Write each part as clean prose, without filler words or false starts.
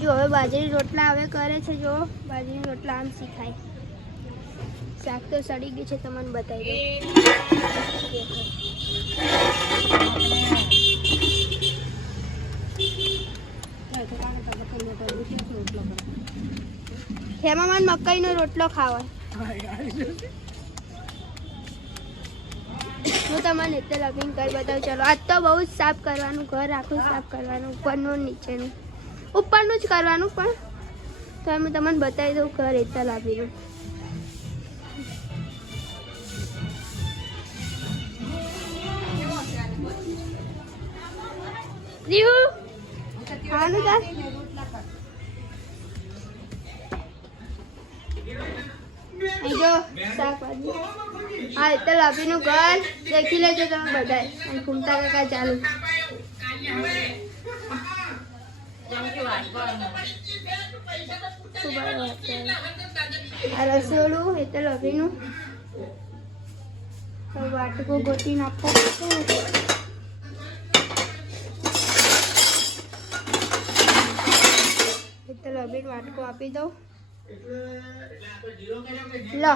જો હવે બાજરી રોટલા હવે કરે છે. જો બાજરી રોટલા આમ શીખાય. શાક તો સડી ગયું છે, તમને બતાવી દઉં. ખેમામાં મકાઈનો રોટલો ખાવા હું તમને એટલે લગીન કરી બતાવું. ચલો આજ તો બહુ જ સાફ કરવાનું, ઘર આખું સાફ કરવાનું, ઉપરનું નીચેનું. ઉપરનું જ કરવાનું, પણ તો હું તમને બતાવી દઉં ઘર એટલે લાવીનું. રીહુ ખાવાનું તાર જો શાકભાજી. હા એટલે લાભીનું ઘર દેખી લેજો તમે બધા. અને ઘૂમતા કાકા ચાલુ. આ રસોડું એટલે લાભીનું વાટકો ગોતી નાખો. એટલે લાભીને વાટકો આપી દઉં. લો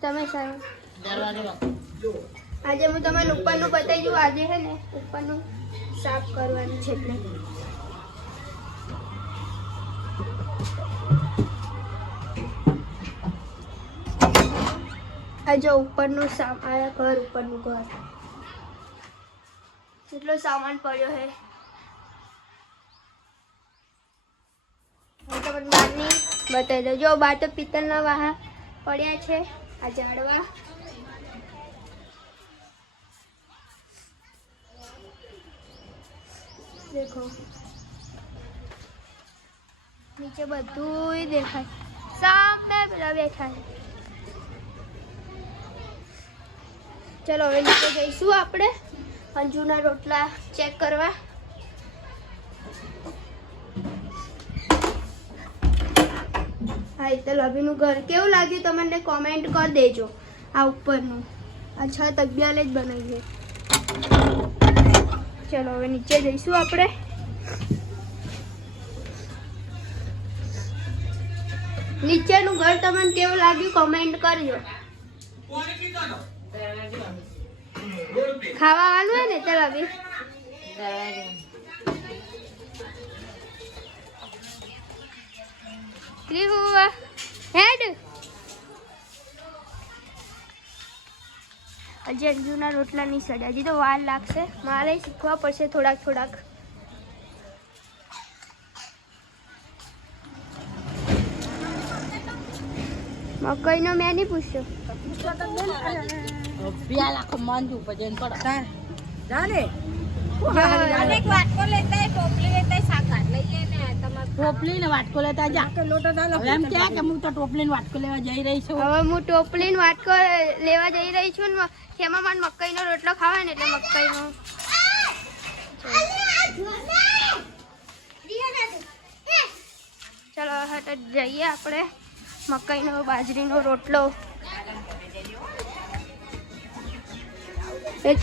તમે સારું. આજે હું તમને ઉપરનું બતાવી દઉં. આજે છે ને ઉપરનું સાફ કરવાનું છે એટલે આ જો ઉપરનું આયા ઘર, ઉપરનું ઘર કેટલો સામાન પડ્યો છે. તમને બહારની બતાવી દઉં. જો બહાર તો પિત્તળના વાહા પડ્યા છે. આ ઝાડવા દેખો, નીચે બધું દેખાય. સામે પેલા બેઠા છે. ચલો હવે નીચે જઈશું આપણે અંજુના રોટલા ચેક કરવા. હા એટલે લવીનું ઘર કેવું લાગ્યું તમને કોમેન્ટ કરી દેજો. આ ઉપરનું આ છત અગિયાર જ બનાવીએ. ચલો હવે નીચે જઈશું આપણે. નીચેનું ઘર તમને કેવું લાગ્યું કોમેન્ટ કરજો. ખાવા આવવાનું હોય ને ચાલ અભી. હેડ હજી અંજુના રોટલા નહીં સડ્યા. હજી તો વાર લાગશે. મારે શીખવા પડશે થોડાક થોડાક. મકઈનો મેં નહીં પૂછ્યો. ટોપલી ને વાટકો લેતા જા. એમ કે હું તો ટોપલી ને વાટકો લેવા જઈ રહી છું. હવે હું ટોપલી ને વાટકો લેવા જઈ રહી છું ને એમાં મને મકઈનો રોટલો ખાવાય ને એટલે મકઈનો. ચલો હટ જઈએ આપણે. મકઈનો બાજરીનો રોટલો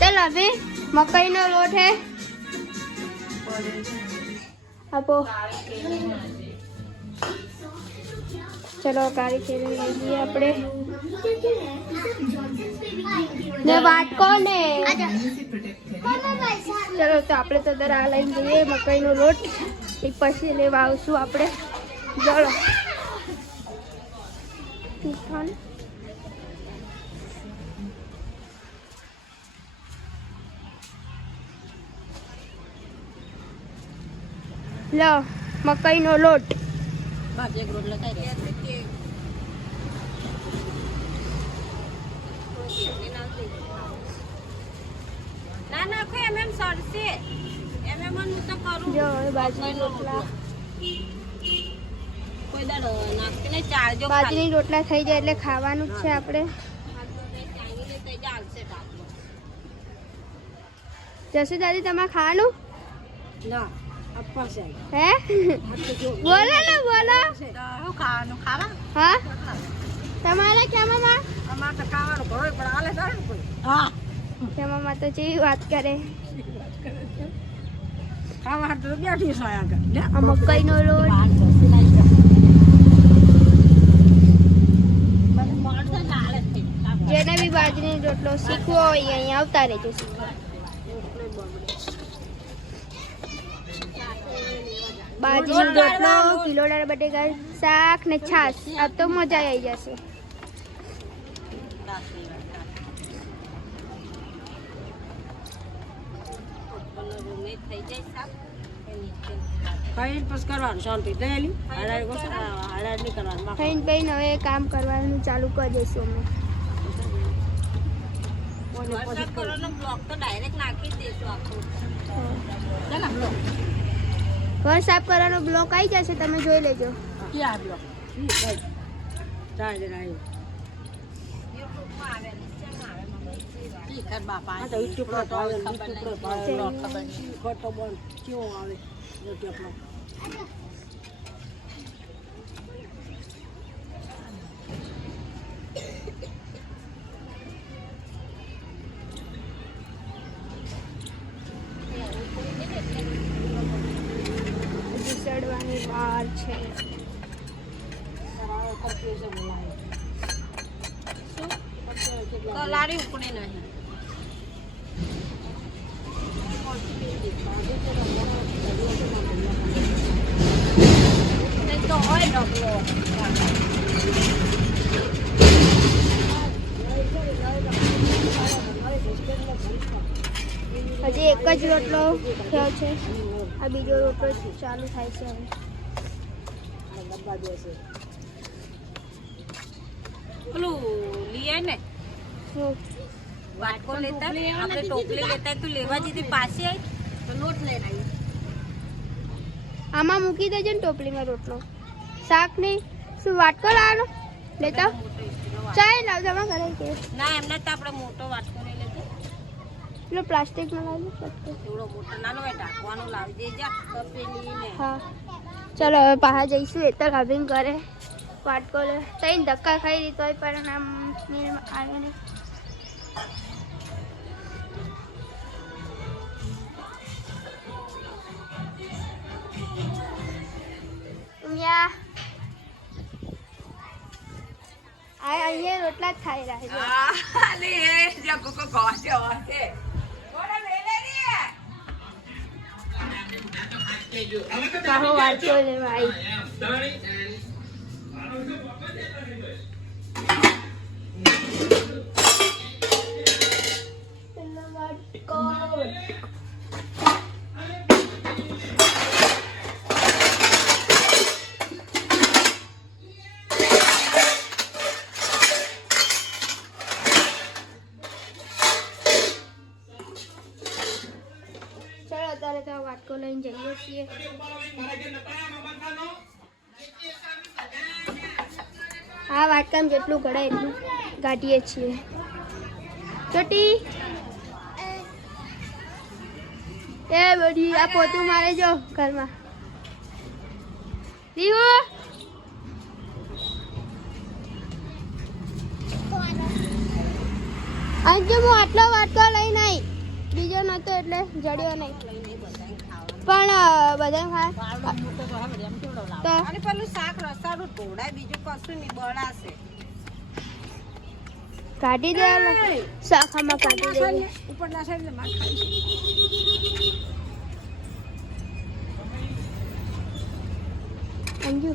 ચાલ હવે મકઈનો લોટ હે આપો. ચલો કાળી કેરી લઈ લઈએ આપણે ને વાટકો ને. ચલો તો આપણે તો દર આ લઈને જઈએ મકઈનો લોટ. એક પછી લેવા આવશું આપણે. ચલો લો મકઈનો લોટ. બાજરી રોટલા થઈ જાય એટલે ખાવાનું જ છે આપણે. જશે દાદી તમારે ખાવાનું હે? બોલો ને બોલો. હા તમારે કેમાં કેમાં તો જેવી વાત કરે. મકઈનો લોટ આવતા રહેજો શીખવા. બાજરીનો રોટલો, કિલોડાના બટેકા શાક ને છાશ. આ તો મજા આવી જશે. ખાઈને પછી કરવાનું શાંતિ લઈ આલી હાડાડ નહીં કરવાનું ખાઈને પીને હવે કામ કરવાનું ચાલુ કરી દઈશું અમે. ઘર સાફ કરવાનો બ્લોક આવી જશે, તમે જોઈ લેજો. ક્યાં બ્લોક બાપા તો ટુકડો તો આવે ખોટો બોલ કેવો આવે ઘૂસડવાની વાર છે. લારી ઉપડે નહીં તો હોય ડબલો. હજી એક જ રોટલો થયો છે, આ બીજો રોટલો ચાલુ થાય છે હવે. પેલું લીએ ને શું? વાટકો લેતા આપણે ટોપલી લેતા તું લેવા જતી પાછી આવી તો લોટ લઈને આવી. આમાં મૂકી દેજો ને ટોપલીમાં રોટલો. શાક નહીં શું વાટકો લાવવાનો લેતા ચાય લાવજો. આમાં કરે કે ના એમને તો આપણે મોટો વાટકો લઈ લેતો. પેલો પ્લાસ્ટિકનો લાવજો. થોડો મોટો નાનો હોય ઢાંકવાનું લાવી દેજા તપેલી ને. હા ચલો હવે બહાર જઈશું. એ તો હવિંગ કરે વાટકો લે તઈ ધક્કા ખાઈ રહી તોય પણ આમ આવે ને. અહીંયા રોટલા જ ખાઈ રહ્યા છે. કાહો વાટકો લેવા આવી. અત્યારે તો વાટકો લઈને જઈએ છીએ. આ વાટકામાં જેટલું ઘડાય એટલું ગાંઠીએ છીએ. ચોટી એ બધી આ પોતું મારે જો ઘરમાં. રીહુ આજે હું આટલો વાટકો લઈને આવી, બીજો નતો એટલે જડ્યો નહીં. પણ બધા ખાય તો અને પેલું શાક રસાનું ઢોળાય બીજું કશું નહીં બળાશે. કાઢી દેવાનું શાક આમાં કાઢી દઈએ. ઉપર ના સાઈડ માર ખાઈ અંજુ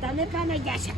તમે કાને ગયા છે